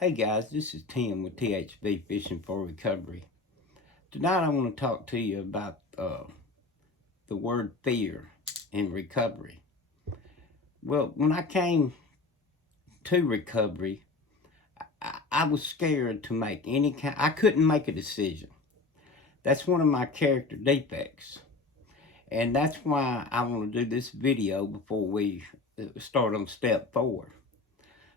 Hey guys, this is Tim with THB Fishing for Recovery. Tonight I want to talk to you about the word fear in recovery. Well, when I came to recovery, I was scared to make I couldn't make a decision. That's one of my character defects. And that's why I want to do this video before we start on step 4.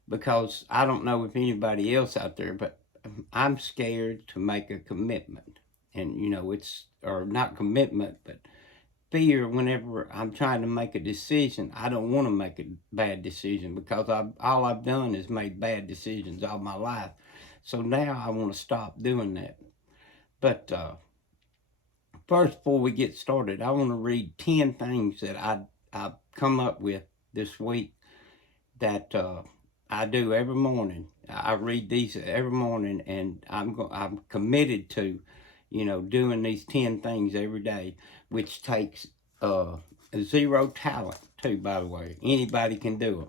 Because I don't know if anybody else out there, but I'm scared to make a commitment. And, or not commitment, but fear whenever I'm trying to make a decision. I don't want to make a bad decision because all I've done is made bad decisions all my life. So now I want to stop doing that. But first, before we get started, I want to read 10 things that I've come up with this week that I do every morning. I read these every morning, and I'm committed to, doing these 10 things every day, which takes zero talent too. By the way, anybody can do them.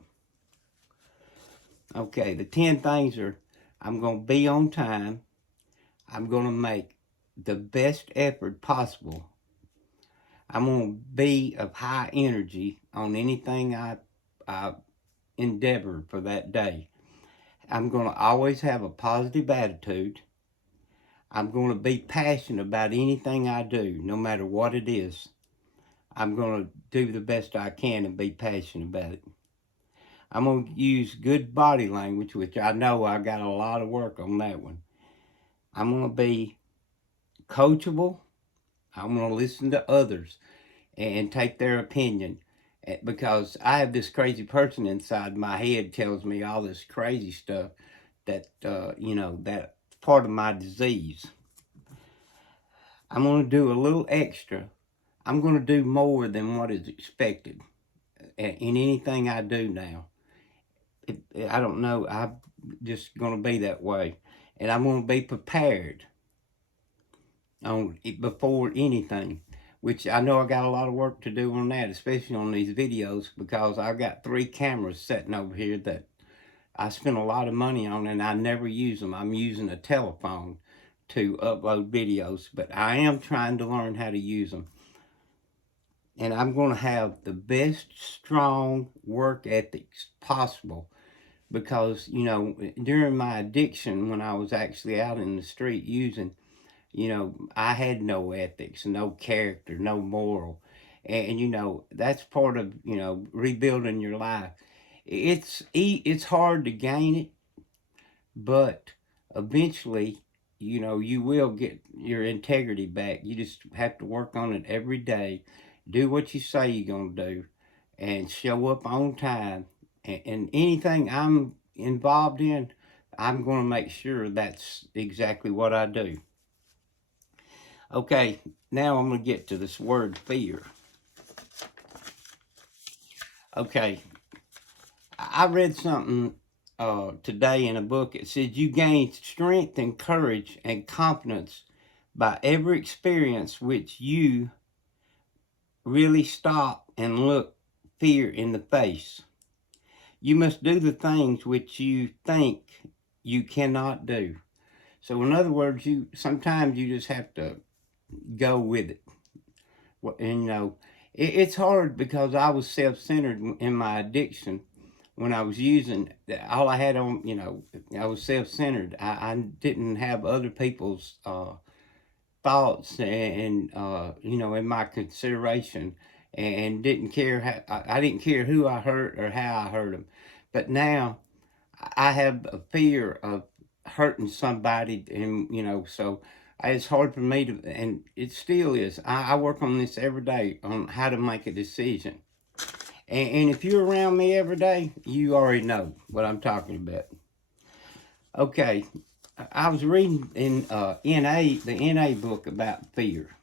Okay, the 10 things are: I'm gonna be on time. I'm gonna make the best effort possible. I'm gonna be of high energy on anything I endeavor for that day. I'm going to always have a positive attitude. I'm going to be passionate about anything I do, no matter what it is. I'm going to do the best I can and be passionate about it. I'm going to use good body language, which I know I got a lot of work on that one. I'm going to be coachable. I'm going to listen to others and take their opinion, because I have this crazy person inside my head tells me all this crazy stuff that, that's part of my disease. I'm going to do a little extra. I'm going to do more than what is expected in anything I do now. I don't know. I'm just going to be that way. And I'm going to be prepared before anything, which I know I got a lot of work to do on that, especially on these videos, because I've got 3 cameras sitting over here that I spend a lot of money on, and I never use them. I'm using a telephone to upload videos, but I am trying to learn how to use them. And I'm going to have the best strong work ethics possible, because, during my addiction, when I was actually out in the street using, I had no ethics, no character, no moral. And that's part of, rebuilding your life. It's hard to gain it, but eventually, you will get your integrity back. You just have to work on it every day. Do what you say you're going to do and show up on time. And anything I'm involved in, I'm going to make sure that's exactly what I do. Okay, now I'm going to get to this word fear. Okay, I read something today in a book. It said you gain strength and courage and confidence by every experience which you really stop and look fear in the face. You must do the things which you think you cannot do. So in other words, sometimes you just have to go with it. And it's hard because I was self-centered in my addiction. When I was using, all I had on, I was self-centered. I didn't have other people's thoughts and in my consideration, and didn't care I didn't care who I hurt or how I hurt them. But now I have a fear of hurting somebody, and so it's hard for me to, and it still is. I work on this every day on how to make a decision. And if you're around me every day, you already know what I'm talking about. Okay, I was reading in the NA book about fear.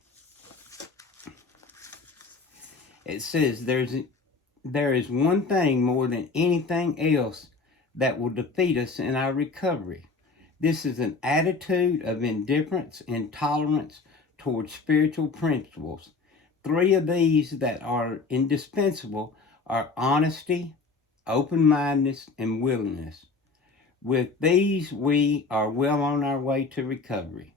It says there is one thing more than anything else that will defeat us in our recovery. This is an attitude of indifference and tolerance towards spiritual principles. 3 of these that are indispensable are honesty, open-mindedness, and willingness. With these, we are well on our way to recovery.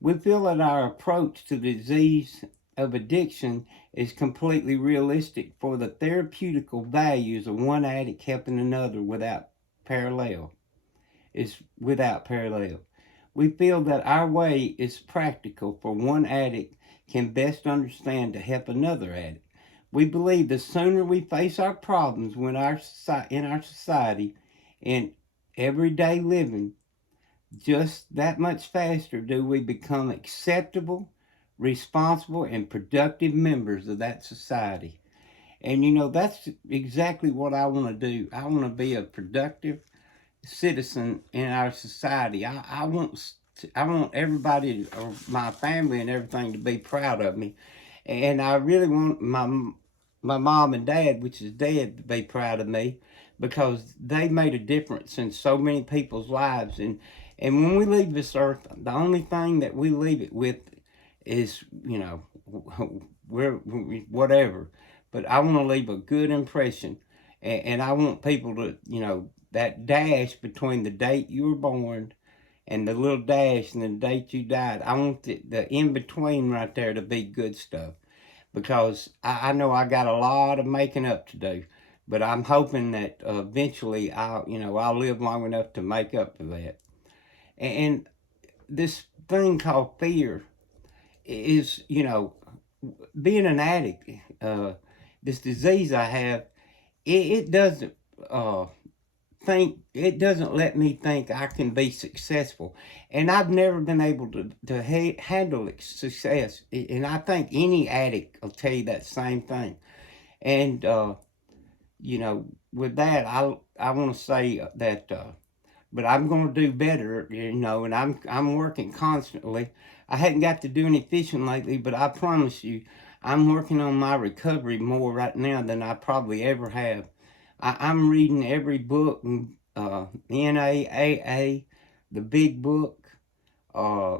We feel that our approach to the disease of addiction is completely realistic for the therapeutical values of one addict helping another without parallel. Is without parallel. We feel that our way is practical for one addict can best understand to help another addict. We believe the sooner we face our problems in our society in everyday living, just that much faster do we become acceptable, responsible, and productive members of that society. And that's exactly what I want to do. I want to be a productive citizen in our society. I want everybody, or my family and everything, to be proud of me, and I really want my mom and dad, which is dead, to be proud of me, because they made a difference in so many people's lives. And when we leave this earth, the only thing that we leave it with is, we're whatever. But I want to leave a good impression, and I want people to, that dash between the date you were born and the little dash and the date you died. I want the in between right there to be good stuff, because I know I got a lot of making up to do, but I'm hoping that eventually I'll live long enough to make up for that. And this thing called fear is, being an addict. This disease I have, it doesn't think, it doesn't let me think I can be successful, and I've never been able to handle success. And I think any addict will tell you that same thing. And with that, I want to say that. But I'm going to do better, and I'm working constantly. I hadn't got to do any fishing lately, but I promise you, I'm working on my recovery more right now than I probably ever have. I'm reading every book, NAAA, the big book, uh,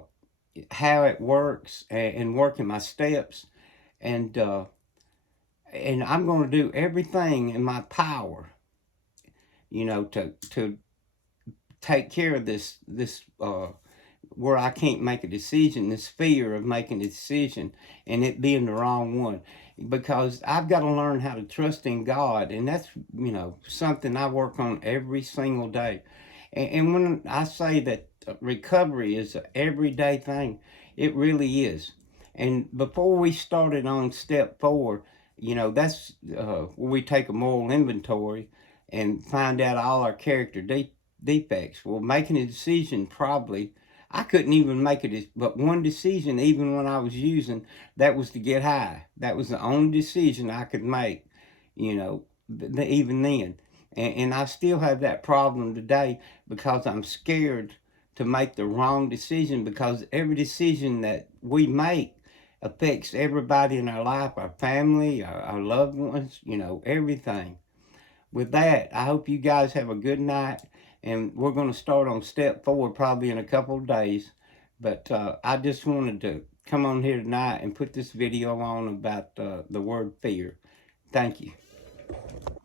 how it works, and working my steps, and I'm going to do everything in my power, to take care of this where I can't make a decision, this fear of making a decision and it being the wrong one. Because I've got to learn how to trust in God, and that's, something I work on every single day. And when I say that recovery is an everyday thing, it really is. And before we started on step 4, that's where we take a moral inventory and find out all our character defects. Well, making a decision, probably I couldn't even make it, but one decision, even when I was using, that was to get high. That was the only decision I could make, even then. And I still have that problem today, because I'm scared to make the wrong decision, because every decision that we make affects everybody in our life, our family, our loved ones, everything. With that, I hope you guys have a good night, and we're going to start on step 4 probably in a couple of days. But I just wanted to come on here tonight and put this video on about the word fear. Thank you.